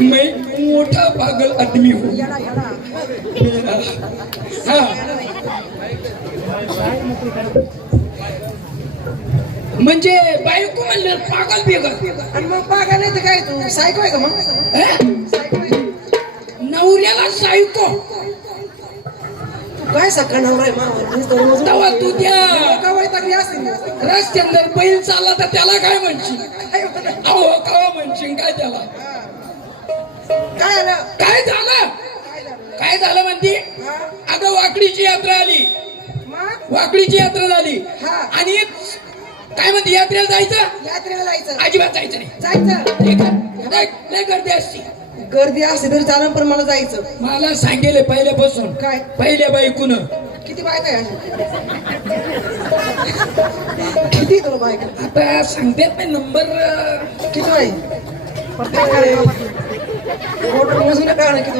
मैं मोठा पागल आदमी हूँ। हाँ। म्हणजे बायको म्हणलं पागल बिगल. आणि मग पागा नाही तर काय तू? सायको आहे का मग? हे? आहे नवऱ्याला सायको तू काय सकाळ नवरा आहे रोज तवा तू त्या वैतागली असते? रस्त्यावर बैल चालला तर त्याला काय म्हणशील? काय? अहो कवा म्हणशील काय त्याला काय झालं काय झालं काय झालं म्हणती हा? अगं वाकडीची यात्रा आली वाकडीची यात्रा झाली हा. आणि काय म्हणते यात्रेला जायचं यात्रेला जायचं अजिबात जायचं नाही जायचं लय गर्दी असते गर्दी असते तरी चालेल पण मला जायचं. मला सांगेले पहिल्यापासून. काय? पहिल्या बाईकून किती बायका आहे? किती तुला बायका? आता सांगतात नाही नंबर किती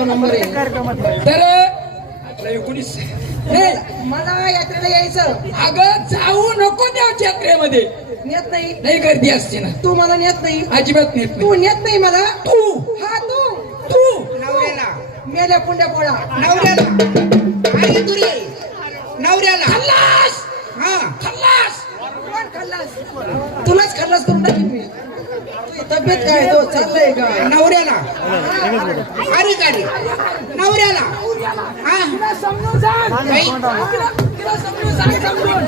नंबर आहे. तर एकोणीस. मला यात्रेला यायचं. अगं जाऊ नको त्या यात्रेमध्ये. नेत नाही. नाही गर्दी असते ना. तू मला नेत नाही. अजिबात नेत तू नेत नाही मला. तू. हा तू तू नवऱ्याला. मेल्या पुंड्या पोळा नवऱ्याला. आई तुरे. नवऱ्याला. खल्लास. हा. खल्लास. कोण खाल्लास? तुलाच खाल्लास करून टाकीन मी. तब्येत काय तो चाललंय का? नवऱ्याला? अरे गाडी. नवऱ्याला? हा?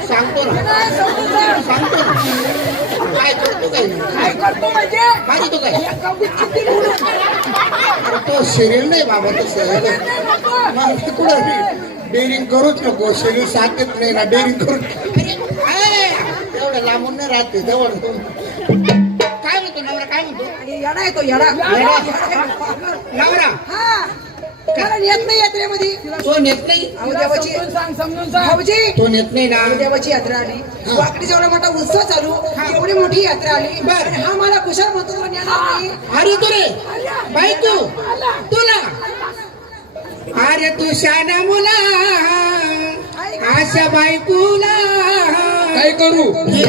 सांगतो ना. सांगतो काय करतो काय? काय करतो म्हणजे? माझी तो काय अरे तो सिरियल नाही बाबा तो सिरियल मग कुठं डेअरिंग करूच नको. शरीर साथ देत नाही ना डेअरिंग करू एवढं लांबून नाही राहते जवळ. आणि येडा येतो येडा. नवरा हा. मला नेत नाही यात्रेमध्ये? तो नेत नाही? अहो देवाची सांग समजून सांग. भाऊजी. तो नेत नाही ना? अहो देवाची यात्रा आली. मोठा उत्सव चालू एवढी मोठी यात्रा आली. बर. आणि हा मला कुशाल म्हणतो तो नेणार नाही अरे तू रे. बाई तू. तुला. अरे तू शाना मुला. अशा बायकुला काय करू? हे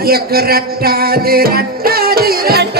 कर एक रट्टा दे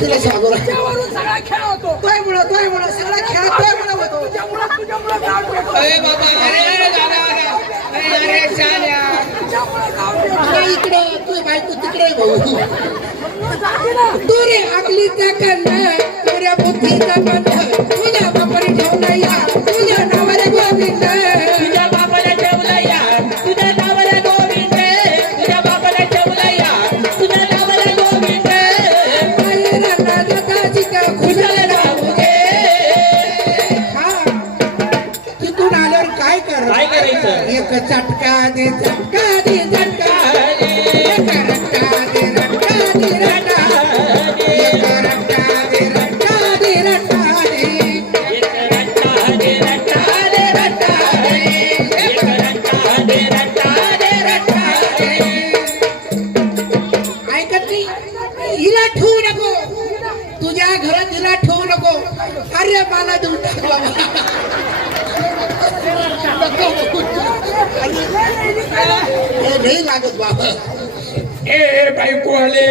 तुला सांगू सगळा खेळ होतो. तोय मुळे तोय मुळे सगळा खेळ तोय मुळे होतो. तुझ्यामुळं तुझ्यामुळं गाव भेटतो. अरे बाबा, अरे, अरे, इकडं, तुझी बायको तिकडे भाऊ. तू रे अकलीचं करणं, पुऱ्या बुद्धीचा बांधा, तुझ्या बापाला घेऊन या, एक चटका दे चटका दे चटका एक दे रट्टा दे एक दे दे दे. एक दे दे दे. एक दे दे दे. ऐकत नाही. हिला ठेवू नको. तुझ्या घरात हिला ठेवू नको. अरे मला देऊन टाकला नाही लागत बाबा ए बायको आले.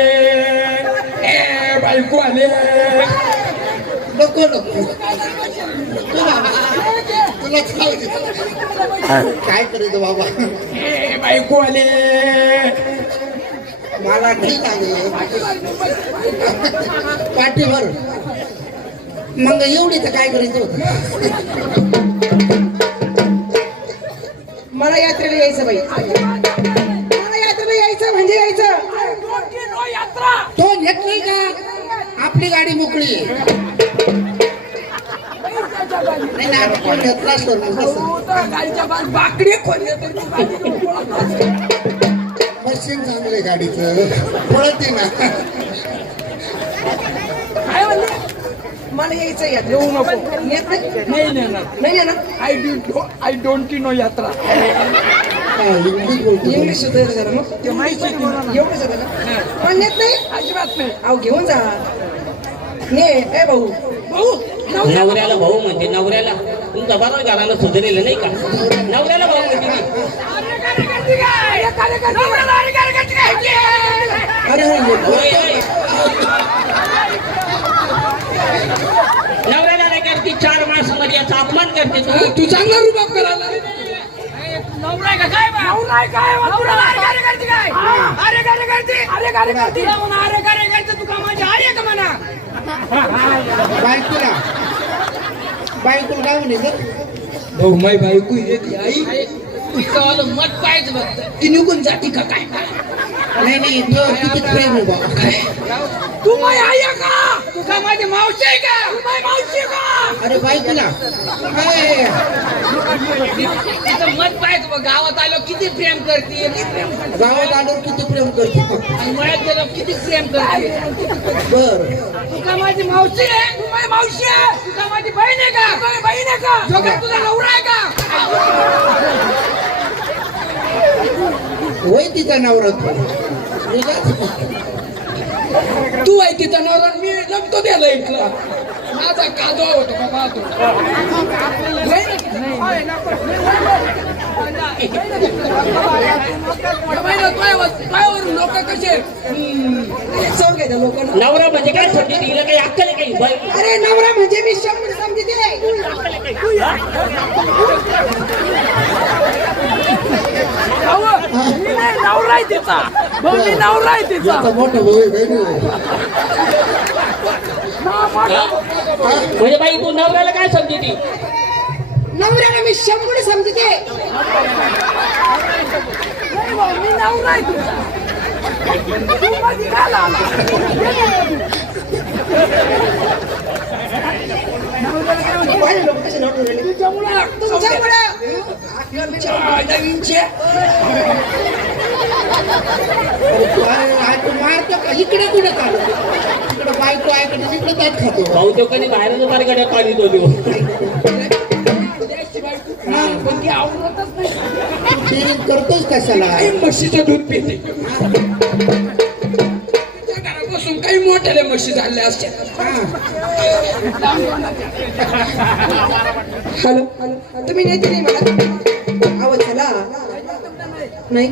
ए बायको आले. नको नको बाबा तुला काय करायचं बाबा ए बायको आले. मला नाही आहे. पाठीवर. मग एवढी तर काय करायचं? होतं बाई. मला यात्रेला यायचं म्हणजे यायचं. यात्रा तो नाही का? आपली गाडी मोकळी. नाही ना कोण बाहेर बाकडे मशीन चांगलं गाडीचं. पळते ना. काय म्हणले? मला यायचं यात्रेला येऊ नको. येत नाही नाही ना I don't I don't know यात्रा. इंग्लिश बोलतो इंग्लिश सुद्धा जरा मग. ते माहिती. एवढं झालं का? पण येत नाही? अजिबात नाही. अहो घेऊन जा. ने काय भाऊ. भाऊ नवऱ्याला भाऊ म्हणते नवऱ्याला. तुमचा बरोबर घराला सुधारलेलं नाही का? नवऱ्याला भाऊ म्हणते नवऱ्याला नाही करते चार माणसामध्ये याचा अपमान करते तू. तू चांगला रुबाब करायला बायकोला बायकोला काय म्हणे? भाऊ माई बायको एक आई. मत पाहिजे बघ ती निघून जाती का काय? नाही नाही तो किती प्रेम आहे बाबा. तू माई आई आहे का? तू का माझी मावशी आहे का? तू माझी मावशी आहे का अरे बायकोला काय तिचं मत पाहिजे बघ गावात आलो किती प्रेम करते. गावात आल्यावर किती प्रेम करते आणि मळ्यात गेलो किती प्रेम करते. बर. तू का माझी मावशी आहे? तू माझी मावशी आहे? तू का माझी बहीण आहे का? तू माझी बहीण आहे का? जो काय तुझा नवरा आहे का? होय तिचा नवरा तू. मी काय? तू आहे तिचा नवरा मी लग्तो द्यायला इथला. माझा कादो होतो का पाहतो? लोक कसे चव घ्यायचं लोकांना नवरा म्हणजे काय समजे तिला काही अक्कल काही? अरे नवरा म्हणजे मी शब्द समजते नवरा आहे तिचा. मी नवरा आहे तिचा मोठा भाऊ. म्हणजे बाई तू नवऱ्याला काय समजते नवऱ्याला मी शंभर समजते मी नवरा आहे मारतो का? इकडे कुठे चालू इकडे बायको का तिकडे ताट खातो. भाऊ तो कधी बाहेरच गाड्या पाणी तो देऊ त्याची बायको पण ती आवडतच नाही. डेअरिंग करतोच कशाला? काही म्हशीचं दूध पिते. त्या घरापासून काही मोठ्याल्या म्हशी झाल्या असत्या. हॅलो? तुम्ही नेते नाही मला आवाज झाला? नाही.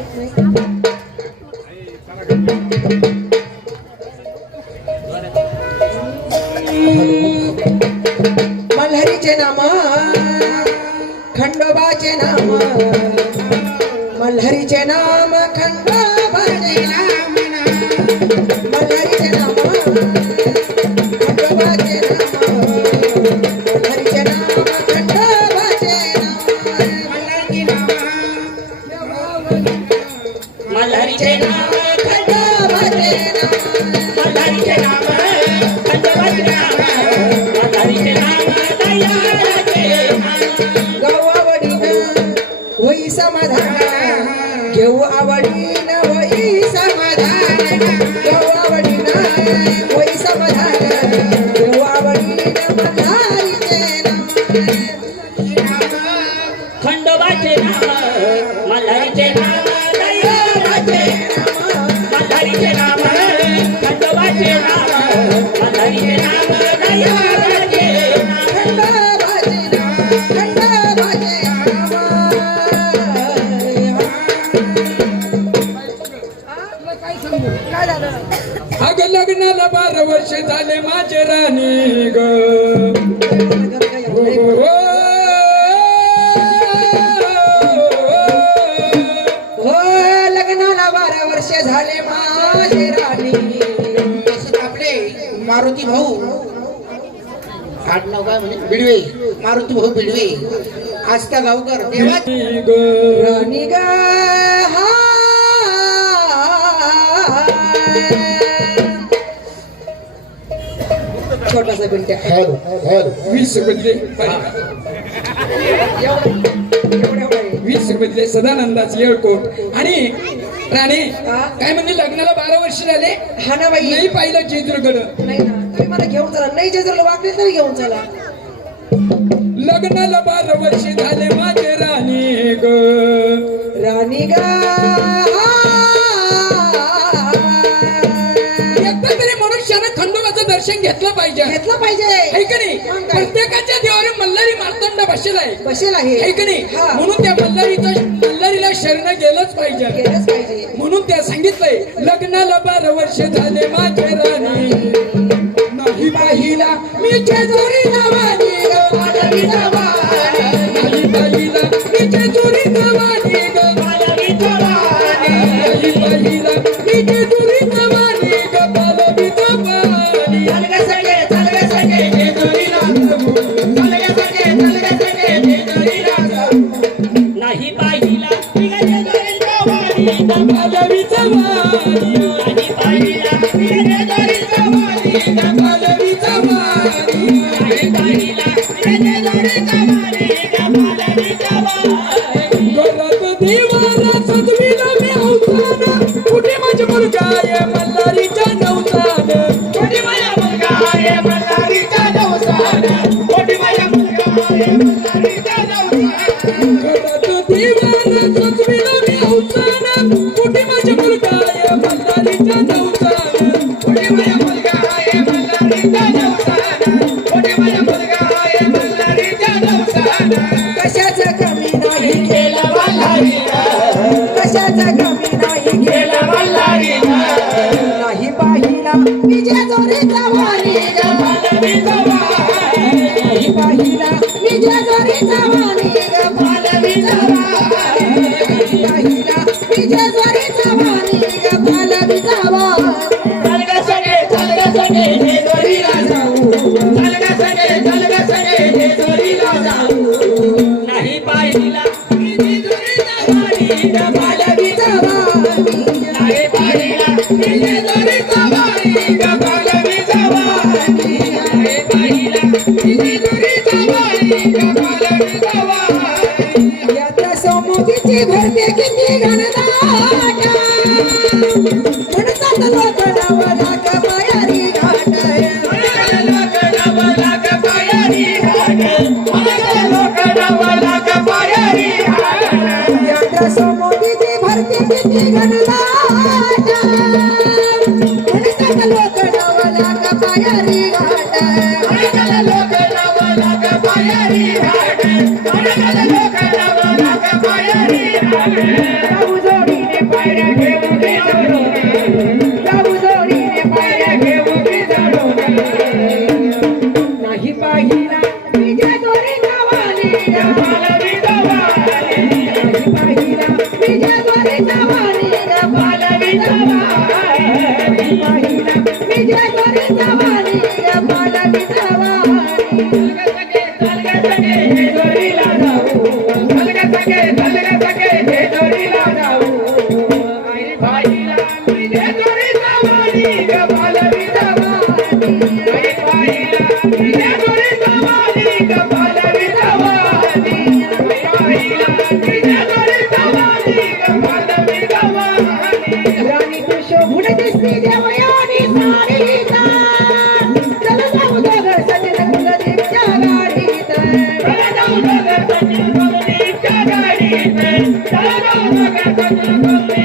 खंडोबाचे नाम खंडोबाचे नाम मल्हारीचे नाम खंडो Yeah. अग लग्नाला बारा वर्ष झाले माझे राणी ग. हो, हो, हो. लग्नाला बारा वर्ष झाले माझे राणी. आपले मारुती भाऊ. आडनाव काय म्हणजे? बिडवे. मारुती भाऊ बिडवे. आस्था गावकर. देवा छोटासा बिंट्या हॅलो हॅलो वीस मधले वीस मधले सदानंदाच येळकोट. आणि राणे काय म्हणजे लग्नाला बारा वर्ष झाले? हा ना बाई. नाही पाहिलं जेजुरकडं नाही ना. मला घेऊन चला. नाही जेजुरला वागले तर घेऊन चला. लग्नाला बारा वर्ष झाले माझे राणी ग. राणी गा. शिक्षण घेतलं पाहिजे. घेतलं पाहिजे. ऐक प्रत्येकाच्या देवावर मल्लारी मार्तंड बसेल आहे. बसेल आहे. ऐक म्हणून त्या मल्हारीचा मल्लारीला शरण गेलंच पाहिजे. म्हणून त्या सांगितलंय लग्नाला बारा वर्ष झाले माझे राणी. नाही पाहिला मी जेजुरीला जमाने Thank you.